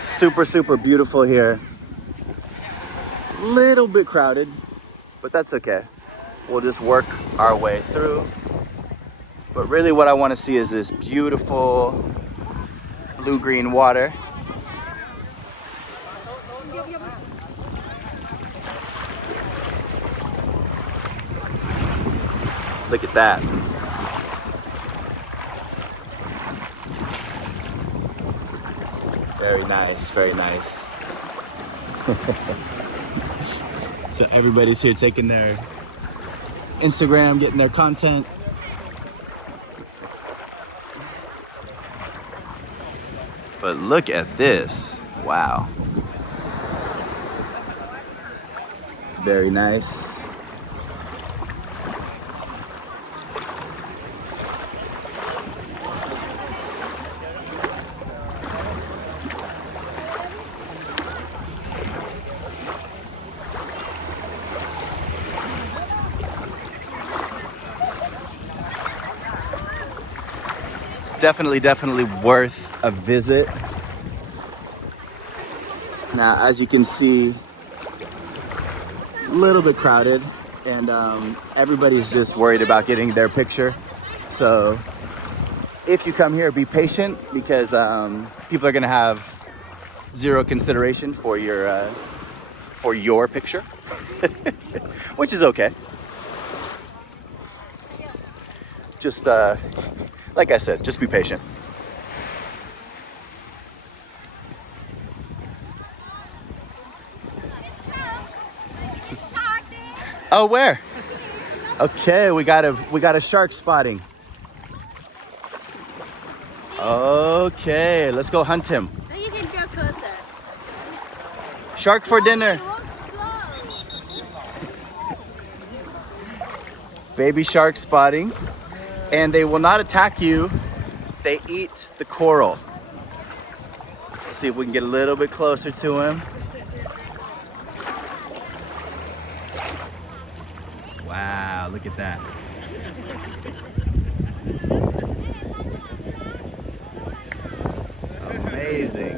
Super, super beautiful here. Little bit crowded, but that's okay. We'll just work our way through. But really what I want to see is this beautiful blue-green water. Look at that. Very nice, very nice. So everybody's here taking their Instagram, getting their content. But look at this. Wow. Very nice. Definitely worth a visit. Now, as you can see, a little bit crowded, and everybody's just worried about getting their picture. So if you come here, be patient, because people are gonna have zero consideration for your picture, which is okay. Just like I said, just be patient. Oh, where? Okay, we got a shark spotting. Okay, let's go hunt him. You can go closer. Shark for dinner. Baby shark spotting. And they will not attack you. They eat the coral. Let's see if we can get a little bit closer to him. Wow, look at that. Amazing.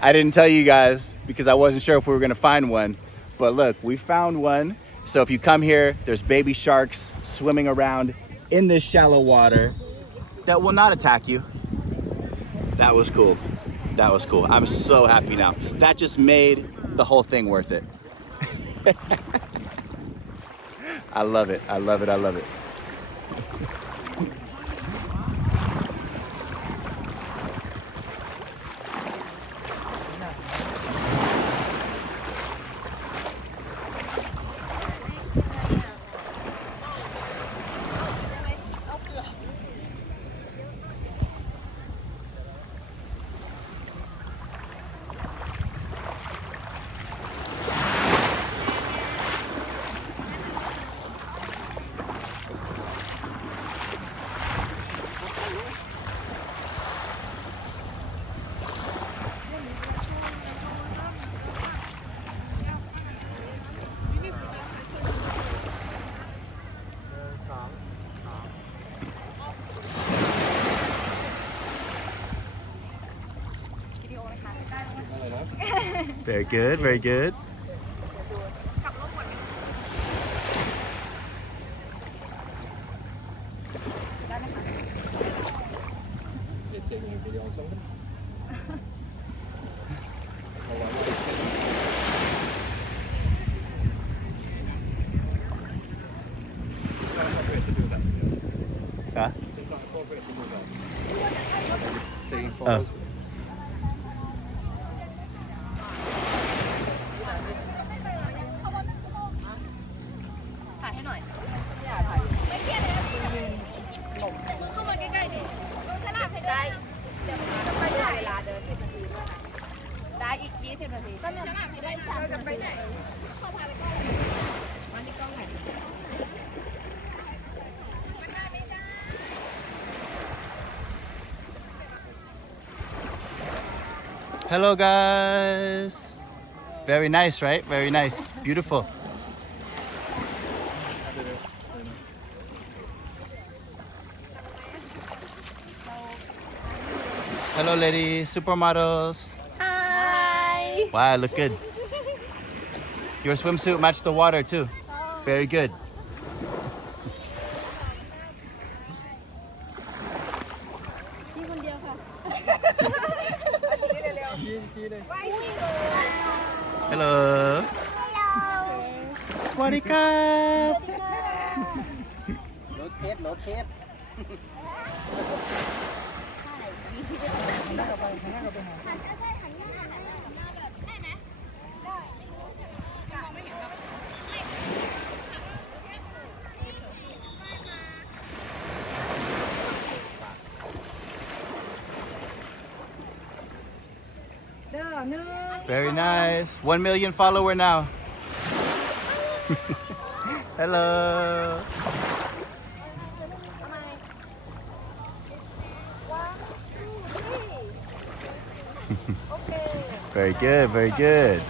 I didn't tell you guys because I wasn't sure if we were gonna find one, but look, we found one. So if you come here, there's baby sharks swimming around in this shallow water that will not attack you. That was cool. That was cool. I'm so happy now. That just made the whole thing worth it. I love it. I love it. I love it. Very good, very good. Huh? It's not appropriate to do that. Taking Oh. photos. Hello guys. Very nice, right? Very nice. Beautiful. Hello, ladies, supermodels. Hi. Wow, look good. Your swimsuit matched the water too. Very good. Hello. Swadika. รถเทสรถเทส Very nice. 1 million follower now. Hello. Very good, very good.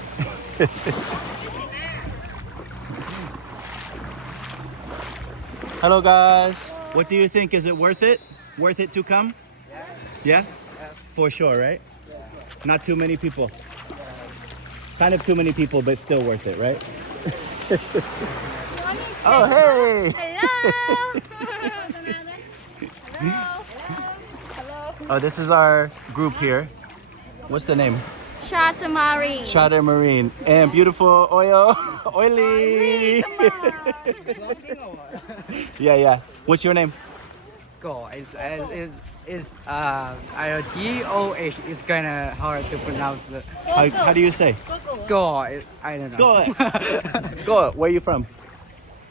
Hello guys. What do you think? Is it worth it? Worth it to come? Yeah? For sure, right? Not too many people. Kind of too many people, but still worth it, right? Oh, hey! Hello. Oh, this is our group here. What's the name? Charter Marine. Charter Marine. And beautiful oil. Oily. Yeah. What's your name? Go is G-O-H is kind of hard to pronounce. How do you say? Go I don't know. Go. Go. Where are you from?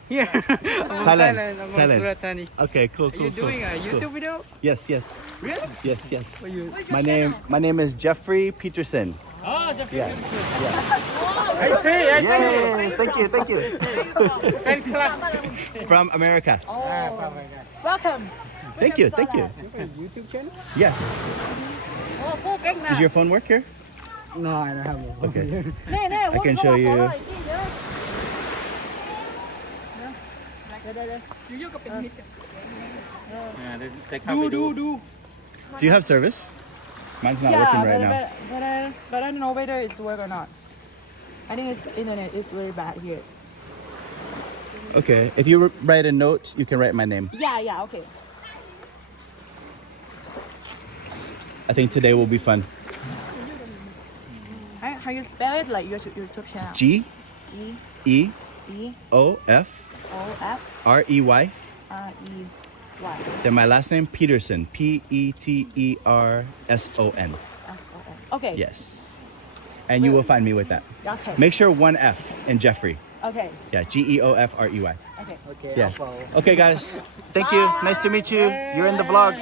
Here. Thailand. I'm Thailand. from Thailand. Okay, cool. Are you doing a cool. YouTube video? Yes. Really? Yes. What you? My name is Jeffrey Peterson. Oh, the Yeah. I see. Yes. Thank you. Fan club. From America. Welcome. Thank you. YouTube channel? Yeah. Does your phone work here? No, I don't have one. Okay. I can show you. Do. Do you have service? Mine's not working right now. But I don't know whether it's work or not. I think it's internet is very bad here. Okay. If you write a note, you can write my name. Yeah, okay. I think today will be fun. How you spell it, like your YouTube channel? G G E E O F O F R E Y. R E Y Then my last name Peterson. Peterson. F O N. Okay. Yes. And you will find me with that. Okay. Make sure one F in Jeffrey. Okay. Yeah, GEOFREY. Okay. Okay. Yeah. I'll follow. Okay, guys. Thank you. Nice to meet you. You're in the vlog.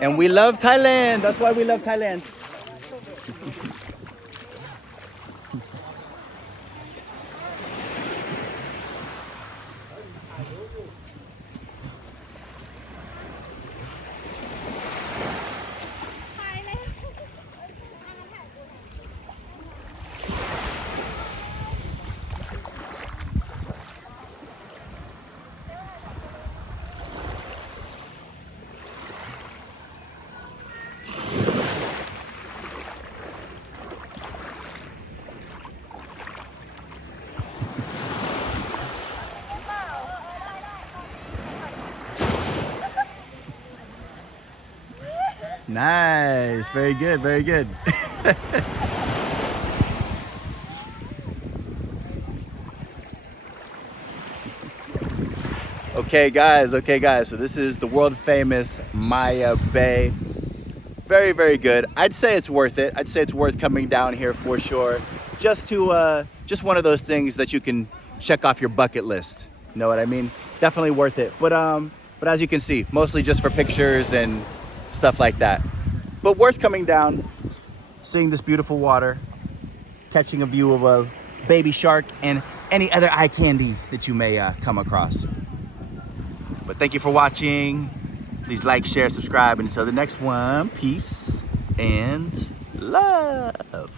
And we love Thailand. That's why we love Thailand. Nice. Very good. Very good. Okay, guys. So this is the world famous Maya Bay. Very, very good. I'd say it's worth it. I'd say it's worth coming down here for sure. Just one of those things that you can check off your bucket list. You know what I mean? Definitely worth it. But as you can see, mostly just for pictures and stuff like that. But worth coming down, seeing this beautiful water, catching a view of a baby shark and any other eye candy that you may come across. But thank you for watching. Please like, share, subscribe, and until the next one, peace and love.